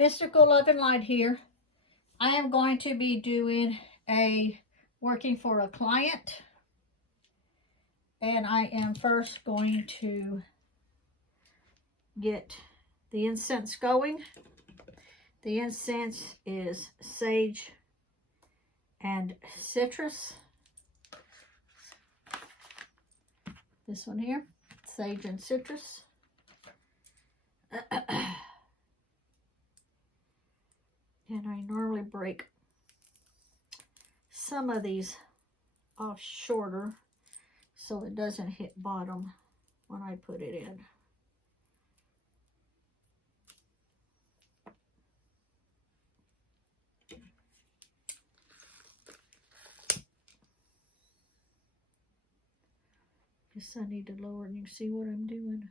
Mystical Love and Light here. I am going to be doing working for a client, and I am first going to get the incense going. The incense is sage and citrus. This one here, sage and citrus. And I normally break some of these off shorter so it doesn't hit bottom when I put it in. Guess I need to lower and you can see what I'm doing.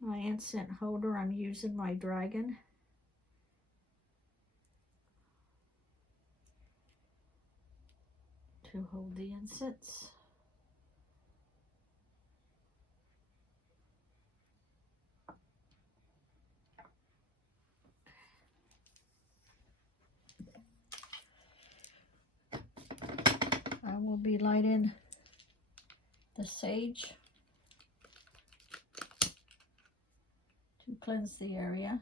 My incense holder, I'm using my dragon. To hold the incense. I will be lighting the sage to cleanse the area.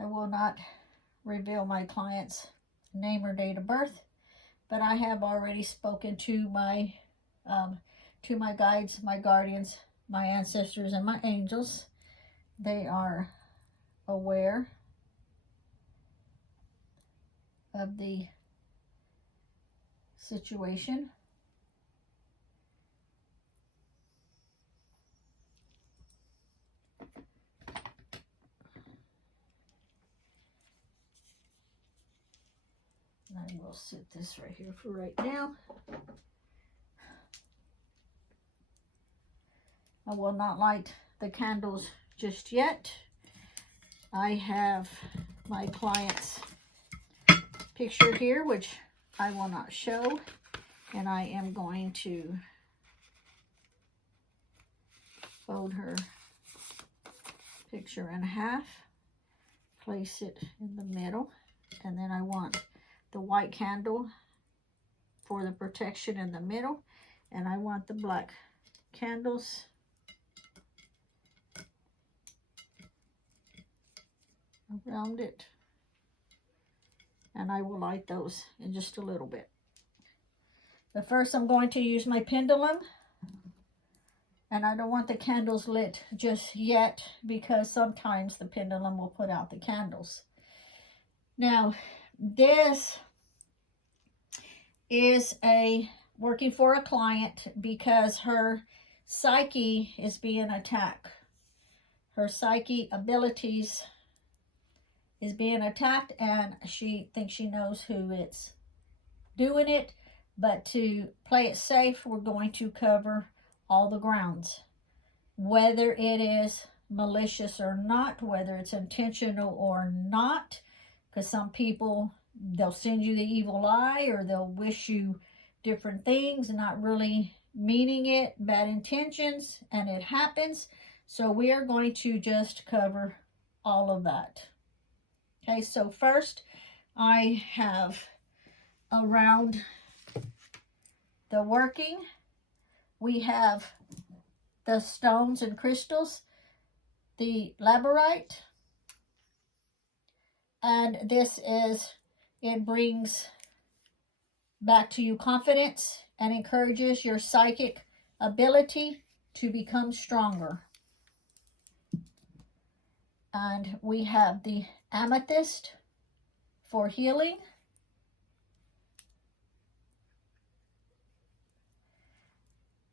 I will not reveal my client's name or date of birth, but I have already spoken to my guides, my guardians, my ancestors, and my angels. They are aware of the situation. I will sit this right here for right now. I will not light the candles just yet. I have my client's picture here, which I will not show, and I am going to fold her picture in half, place it in the middle, and then I want the white candle for the protection in the middle, and I want the black candles around it, and I will light those in just a little bit. But first I'm going to use my pendulum, and I don't want the candles lit just yet because sometimes the pendulum will put out the candles. Now, this is working for a client because her psyche is being attacked. Her psyche abilities is being attacked, and she thinks she knows who it's doing it. But to play it safe, we're going to cover all the grounds. Whether it is malicious or not, whether it's intentional or not, because some people, they'll send you the evil eye, or they'll wish you different things, not really meaning it, bad intentions, and it happens. So we are going to just cover all of that. Okay, so first I have around the working, we have the stones and crystals, the labradorite, and this is, it brings back to you confidence and encourages your psychic ability to become stronger. And we have the amethyst for healing.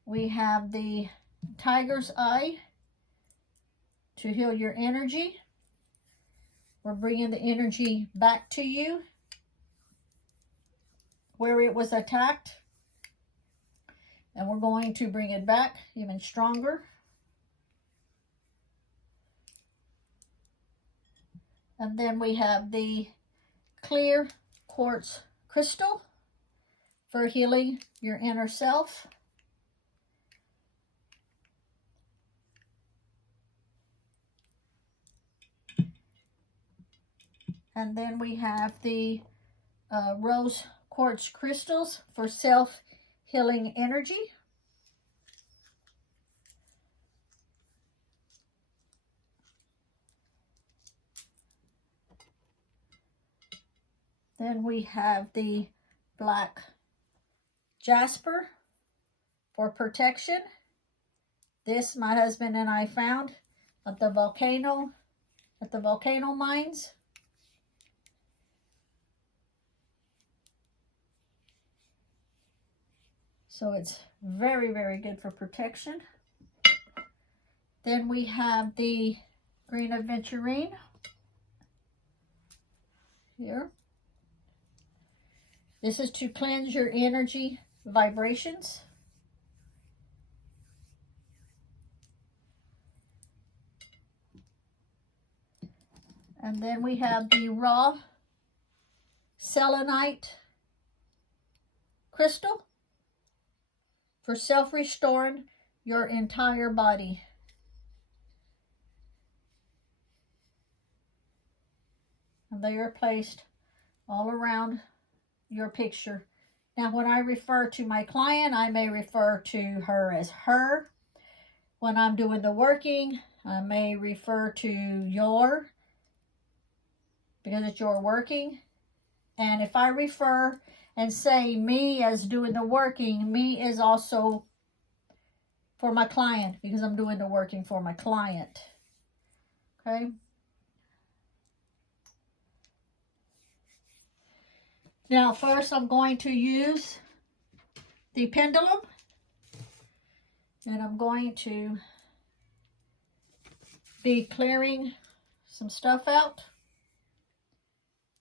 We have the tiger's eye to heal your energy. We're bringing the energy back to you where it was attacked. And we're going to bring it back even stronger. And then we have the clear quartz crystal for healing your inner self. And then we have the rose quartz crystals for self-healing energy. Then we have the black jasper for protection. This my husband and I found at the volcano mines. So it's very, very good for protection. Then we have the green aventurine here. This is to cleanse your energy vibrations. And then we have the raw selenite crystal for self-restoring your entire body. And they are placed all around your picture. Now, when I refer to my client, I may refer to her as her. When I'm doing the working, I may refer to your, because it's your working. And if I refer and say me as doing the working, me is also for my client, because I'm doing the working for my client. Okay. Now, first I'm going to use the pendulum, and I'm going to be clearing some stuff out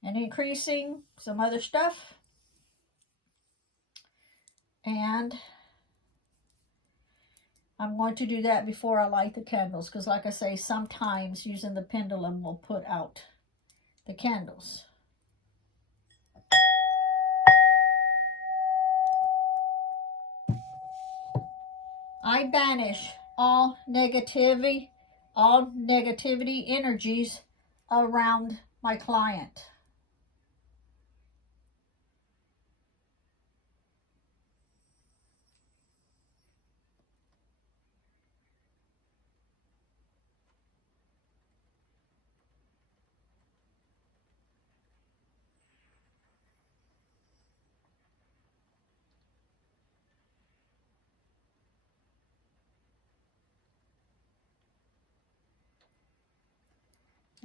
and increasing some other stuff. And I'm going to do that before I light the candles, because like I say, sometimes using the pendulum will put out the candles. I banish all negativity energies around my client.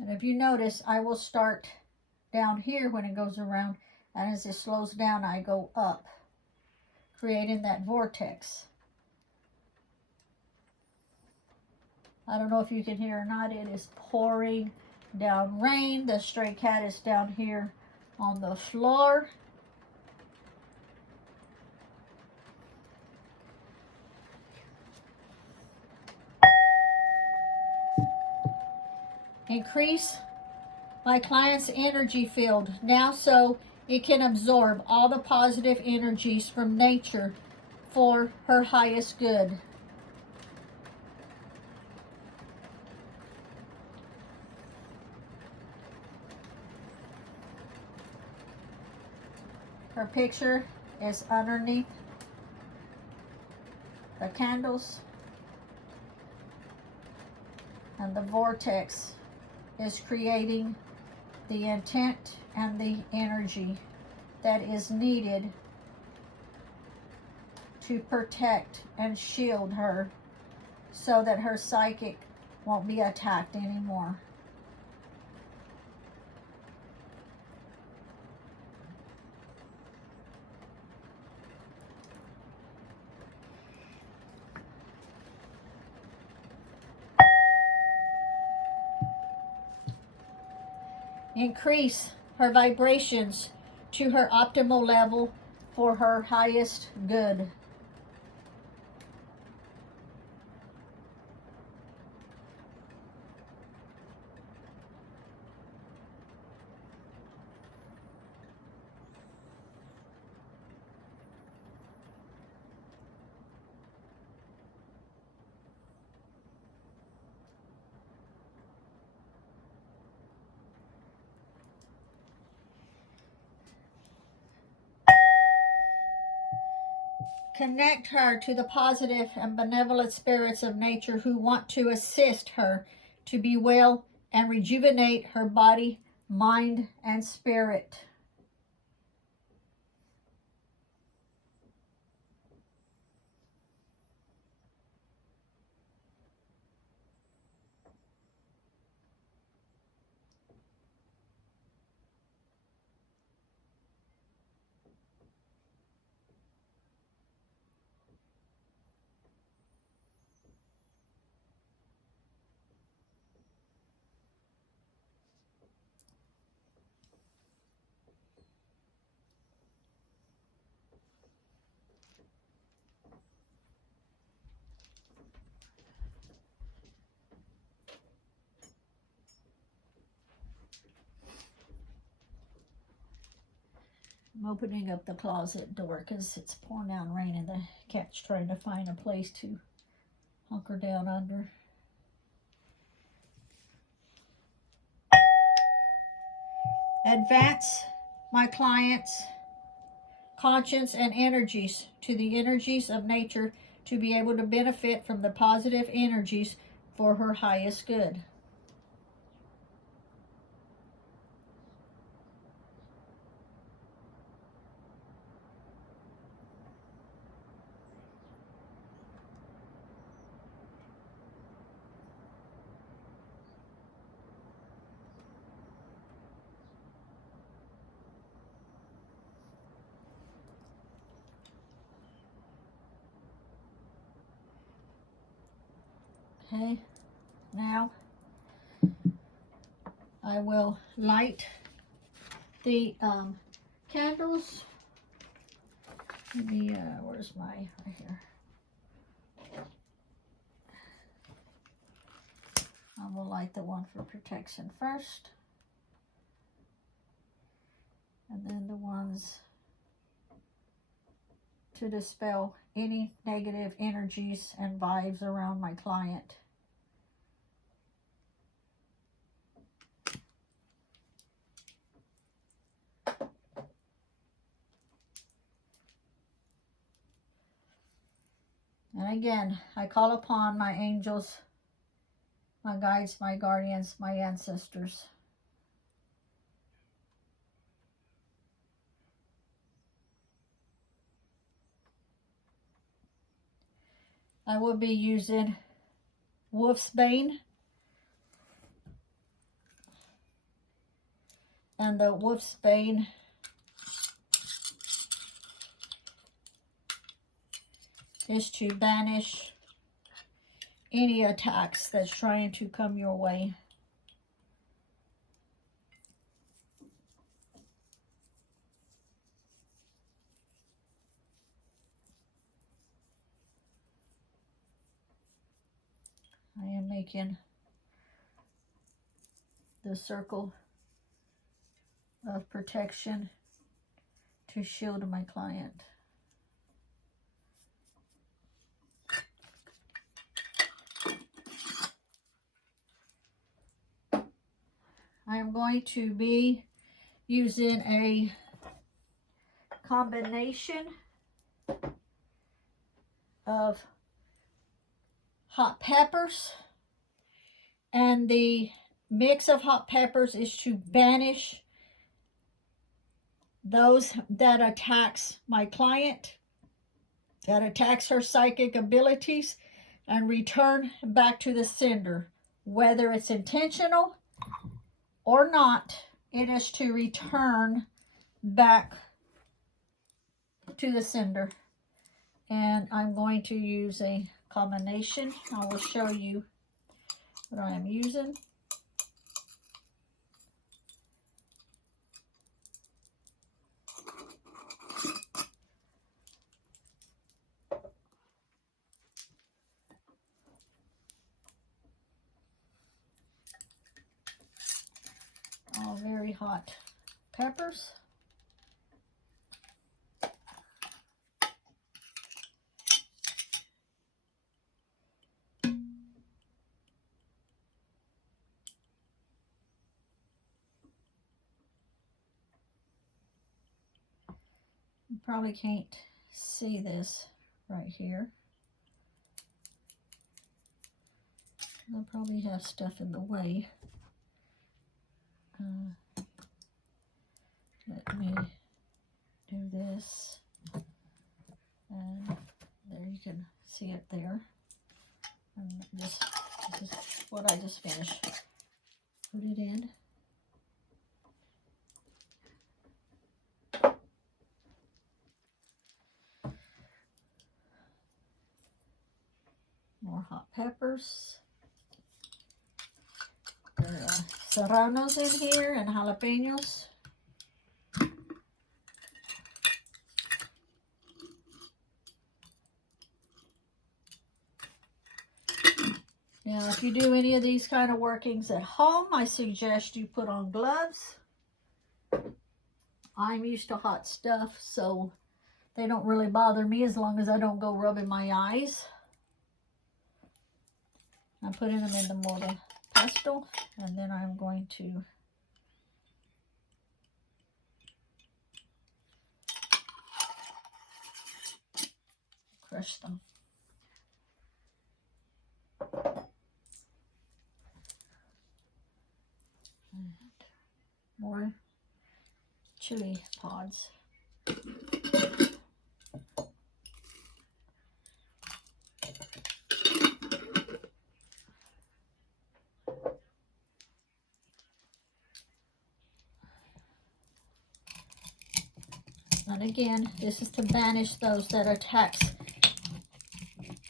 And if you notice, I will start down here when it goes around, and as it slows down, I go up, creating that vortex. I don't know if you can hear or not, it is pouring down rain. The stray cat is down here on the floor. Increase my client's energy field now so it can absorb all the positive energies from nature for her highest good. Her picture is underneath the candles, and the vortex is creating the intent and the energy that is needed to protect and shield her so that her psychic won't be attacked anymore. increase her vibrations to her optimal level for her highest good. Connect her to the positive and benevolent spirits of nature who want to assist her to be well and rejuvenate her body, mind, and spirit. I'm opening up the closet door because it's pouring down rain and the cat's trying to find a place to hunker down under. Advance my client's conscience and energies to the energies of nature to be able to benefit from the positive energies for her highest good. Okay, now I will light the candles. Let me, where's my, right here. I will light the one for protection first. And then the ones to dispel any negative energies and vibes around my client. And again, I call upon my angels, my guides, my guardians, my ancestors. I will be using Wolf's Bane. And the Wolf's Bane is to banish any attacks that's trying to come your way. I am making the circle of protection to shield my client. I am going to be using a combination of hot peppers, and the mix of hot peppers is to banish those that attacks my client, that attacks her psychic abilities, and return back to the sender. Whether it's intentional or not, it is to return back to the sender. And I'm going to use a combination. I will show you what I am using. all very hot peppers. You probably can't see this right here. I probably have stuff in the way. Let me do this, and there you can see it there. And this is what I just finished. Put it in. More hot peppers. There are serranos in here and jalapenos. Now, if you do any of these kind of workings at home, I suggest you put on gloves. I'm used to hot stuff, so they don't really bother me as long as I don't go rubbing my eyes. I'm putting them in the mortar pestle, and then I'm going to crush them. And more chili pods. And again, this is to banish those that attacks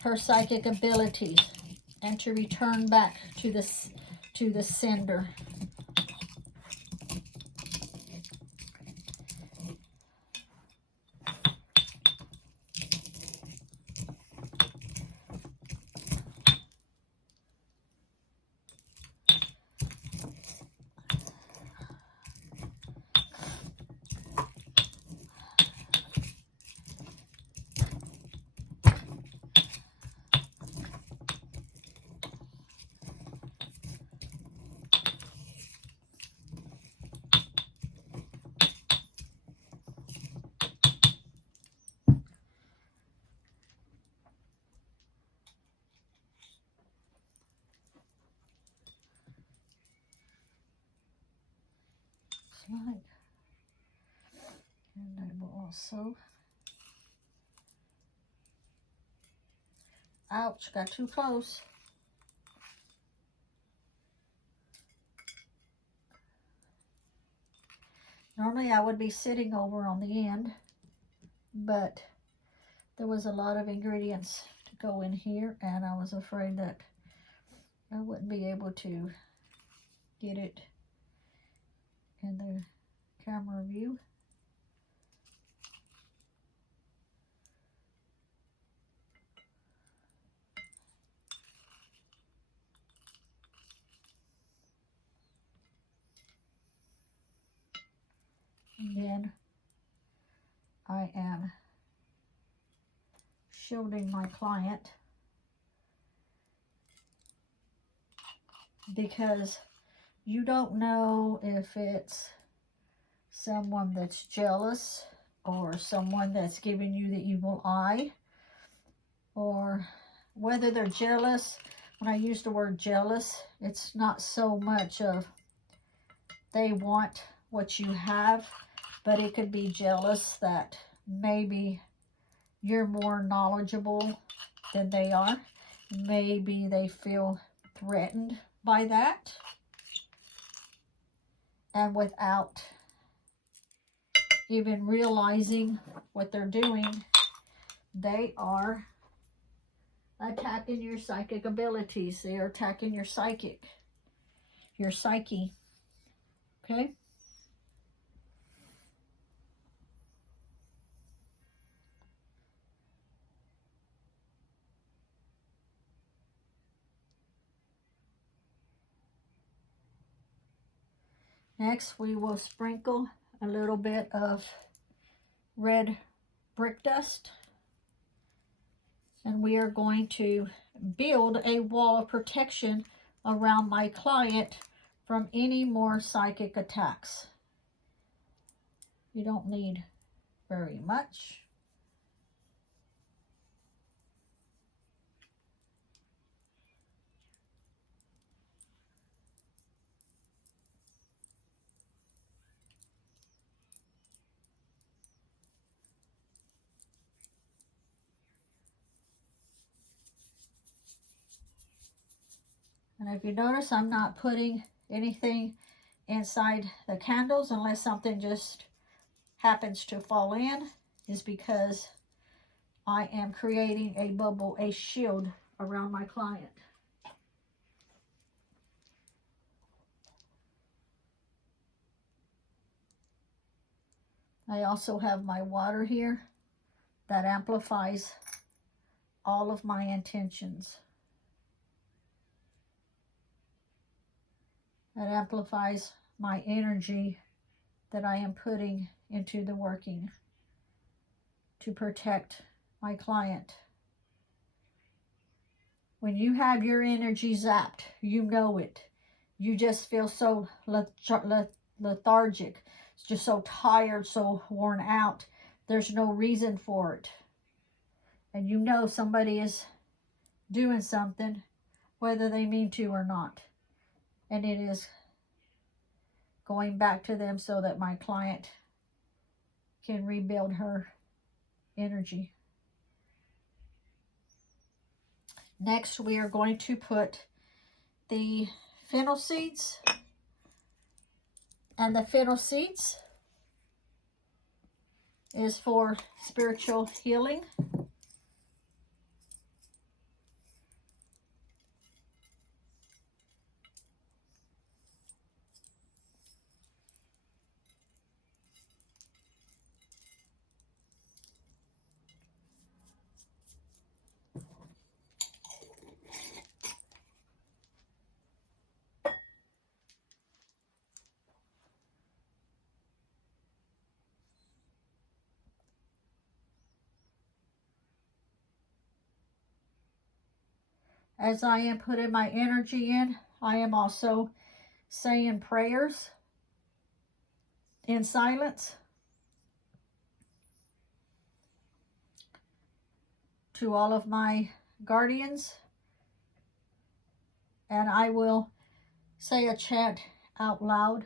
her psychic abilities and to return back to the sender. Like, and I will also, ouch, got too close. Normally I would be sitting over on the end, but there was a lot of ingredients to go in here, and I was afraid that I wouldn't be able to get it in the camera view. And then I am shielding my client because you don't know if it's someone that's jealous or someone that's giving you the evil eye, or whether they're jealous. When I use the word jealous, it's not so much of they want what you have, but it could be jealous that maybe you're more knowledgeable than they are. Maybe they feel threatened by that. And without even realizing what they're doing, they are attacking your psychic abilities. They are attacking your psyche. Okay? Next, we will sprinkle a little bit of red brick dust. And we are going to build a wall of protection around my client from any more psychic attacks. You don't need very much. And if you notice, I'm not putting anything inside the candles unless something just happens to fall in, is because I am creating a bubble, a shield around my client. I also have my water here that amplifies all of my intentions. That amplifies my energy that I am putting into the working to protect my client. When you have your energy zapped, you know it. You just feel so lethargic, just so tired, so worn out. There's no reason for it. And you know somebody is doing something, whether they mean to or not. And it is going back to them so that my client can rebuild her energy. Next, we are going to put the Fennel Seeds. And the Fennel Seeds is for spiritual healing. As I am putting my energy in, I am also saying prayers in silence to all of my guardians. And I will say a chant out loud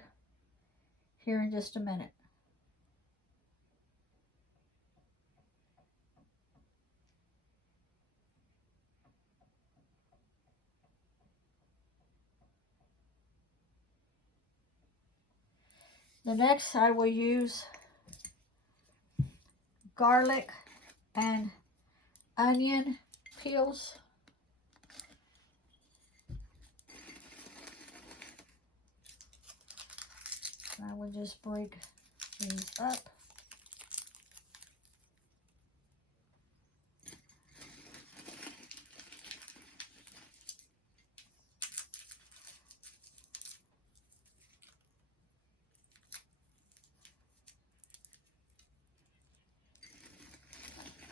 here in just a minute. The next, I will use garlic and onion peels. I will just break these up.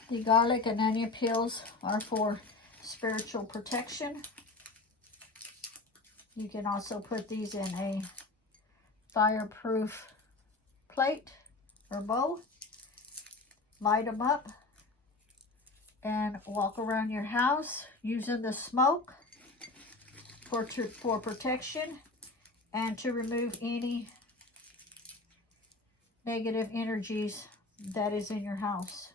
The garlic and onion peels are for spiritual protection. You can also put these in a fireproof plate or bowl. Light them up and walk around your house using the smoke for protection and to remove any negative energies that is in your house.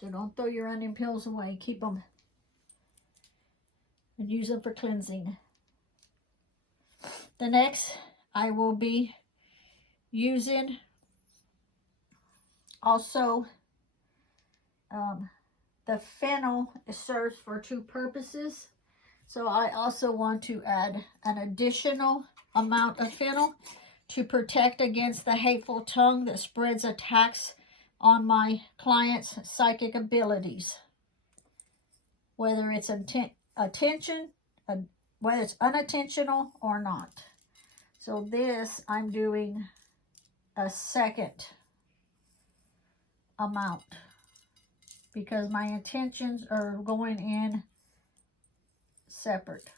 So don't throw your onion peels away. Keep them and use them for cleansing. The next, I will be using also the fennel. It serves for two purposes. So I also want to add an additional amount of fennel to protect against the hateful tongue that spreads attacks on my client's psychic abilities, whether it's whether it's unintentional or not. So this, I'm doing a second amount because my intentions are going in separate.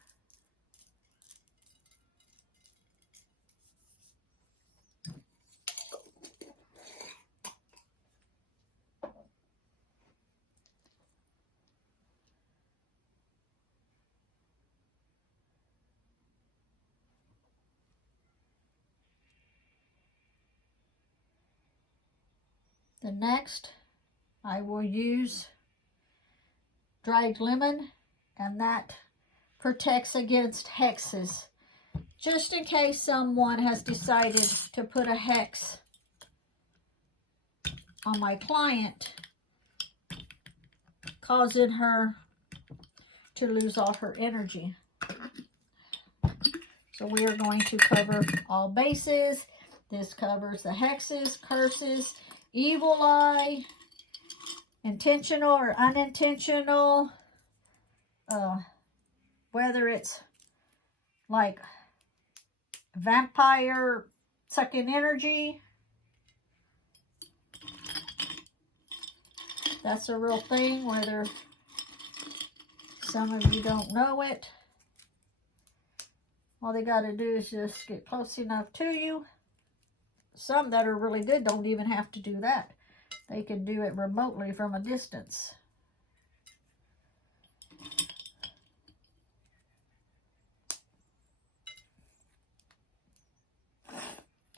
The next, I will use dried lemon, and that protects against hexes. Just in case someone has decided to put a hex on my client, causing her to lose all her energy. So we are going to cover all bases. This covers the hexes, curses, evil eye, intentional or unintentional, whether it's like vampire sucking energy. That's a real thing, whether some of you don't know it. All they got to do is just get close enough to you. Some that are really good don't even have to do that. They can do it remotely from a distance.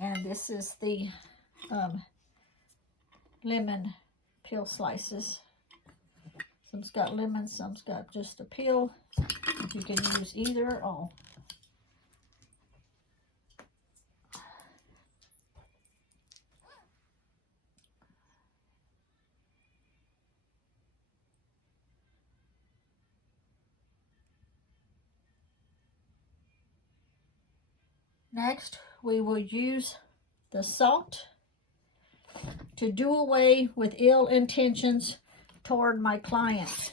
And this is the lemon peel slices. Some's got lemon, some's got just a peel. You can use either or all. Next, we will use the salt to do away with ill intentions toward my client.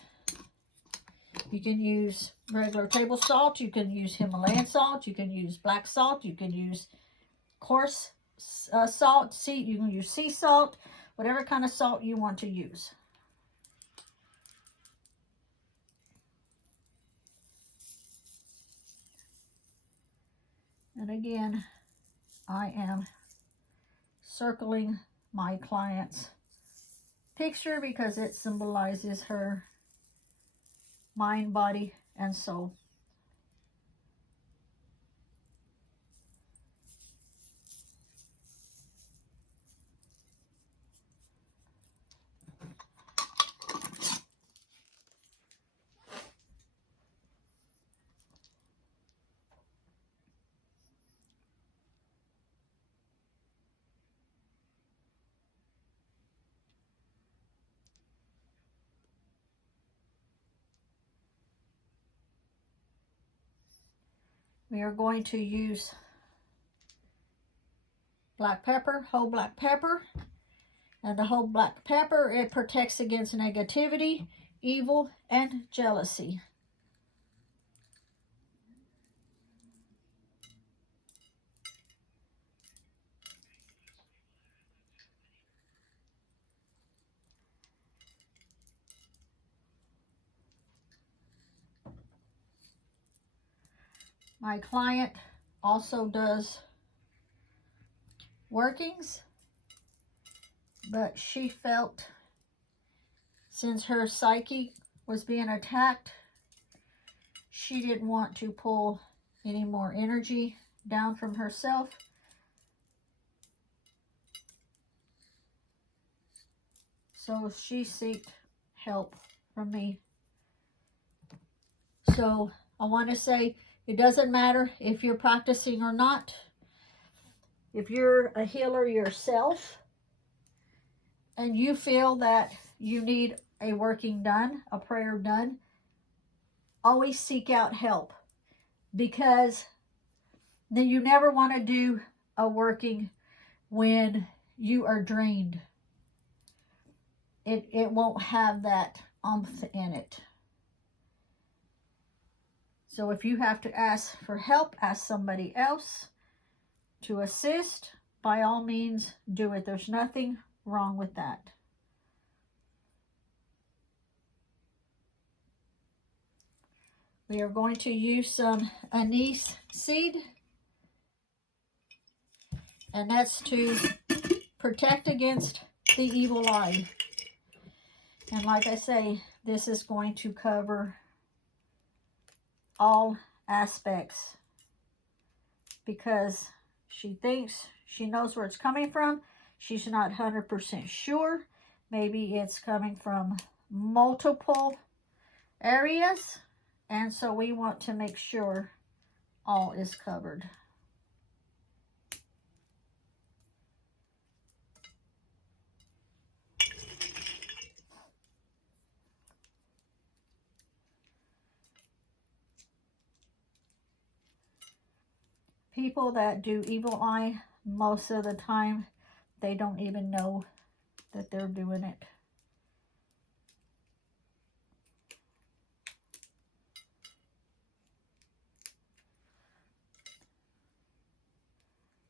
You can use regular table salt, you can use Himalayan salt, you can use black salt, you can use coarse salt, you can use sea salt, whatever kind of salt you want to use. And again, I am circling my client's picture because it symbolizes her mind, body, and soul. We are going to use black pepper, whole black pepper. And the whole black pepper, it protects against negativity, evil, and jealousy. My client also does workings, but she felt since her psyche was being attacked, she didn't want to pull any more energy down from herself. So she sought help from me. So I want to say, it doesn't matter if you're practicing or not. If you're a healer yourself and you feel that you need a working done, a prayer done, always seek out help, because then you never want to do a working when you are drained. it won't have that umph in it. So if you have to ask for help, ask somebody else to assist, by all means do it. There's nothing wrong with that. We are going to use some anise seed, and that's to protect against the evil eye. And like I say, this is going to cover all aspects, because she thinks she knows where it's coming from. She's not 100% sure. Maybe it's coming from multiple areas, and so we want to make sure all is covered. People that do evil eye, most of the time, they don't even know that they're doing it.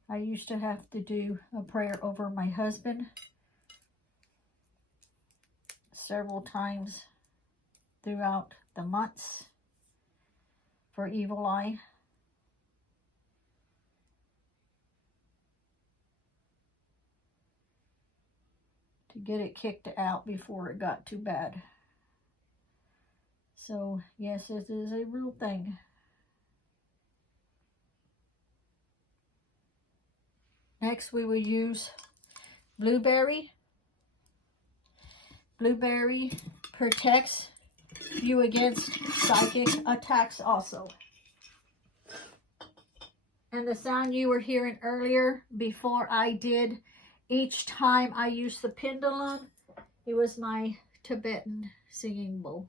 I used to have to do a prayer over my husband several times throughout the months for evil eye. To get it kicked out before it got too bad. So yes, this is a real thing. Next we will use blueberry. Blueberry protects you against psychic attacks also. And the sound you were hearing earlier before I did, each time I used the pendulum, it was my Tibetan singing bowl.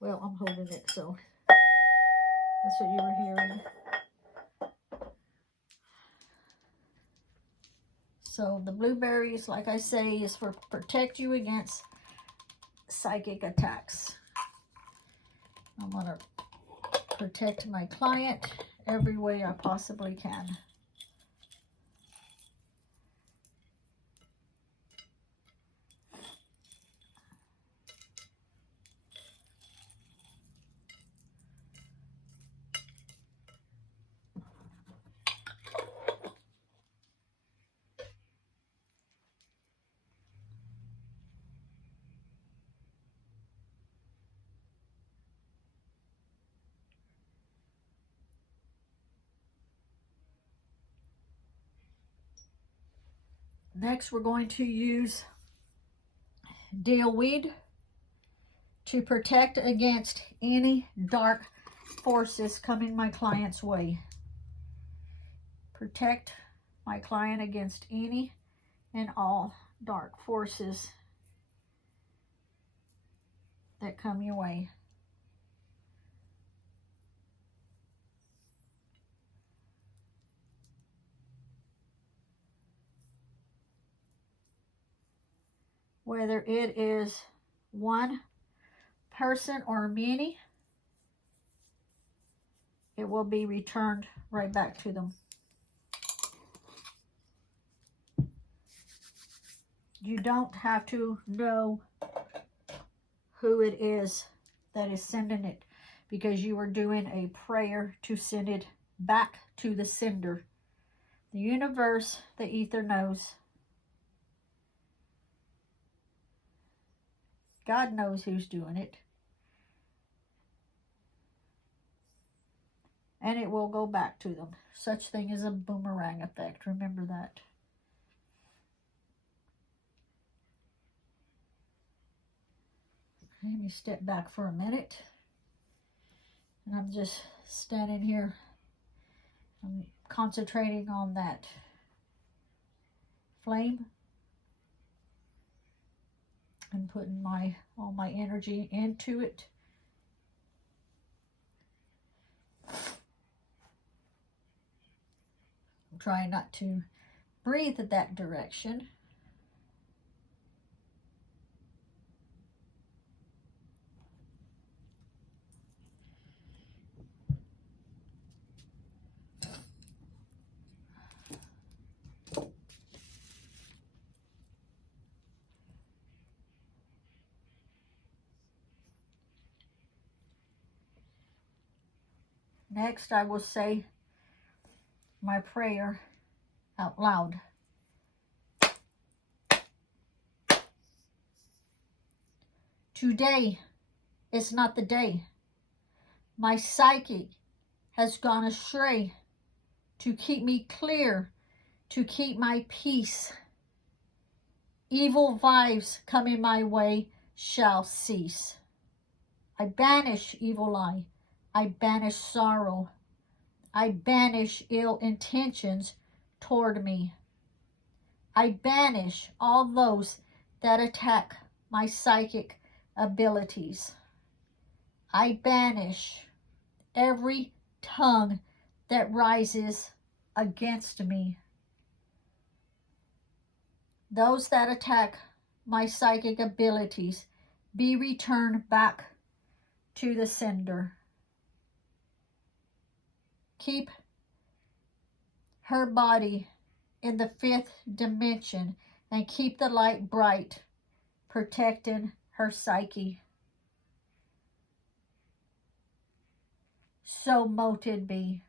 Well, I'm holding it, so that's what you were hearing. So the blueberries, like I say, is for protect you against psychic attacks. I'm going to protect my client every way I possibly can. Next, we're going to use deal weed to protect against any dark forces coming my client's way. Protect my client against any and all dark forces that come your way. Whether it is one person or many, it will be returned right back to them. You don't have to know who it is that is sending it, because you are doing a prayer to send it back to the sender. The universe, the ether knows. God knows who's doing it. And it will go back to them. Such thing as a boomerang effect. Remember that. Let me step back for a minute. And I'm just standing here. I'm concentrating on that flame. And putting all my energy into it. I'm trying not to breathe in that direction. Next, I will say my prayer out loud. Today is not the day. My psyche has gone astray to keep me clear, to keep my peace. Evil vibes coming my way shall cease. I banish evil eye. I banish sorrow. I banish ill intentions toward me. I banish all those that attack my psychic abilities. I banish every tongue that rises against me. Those that attack my psychic abilities be returned back to the sender. Keep her body in the 5th dimension and keep the light bright, protecting her psyche. So mote it be.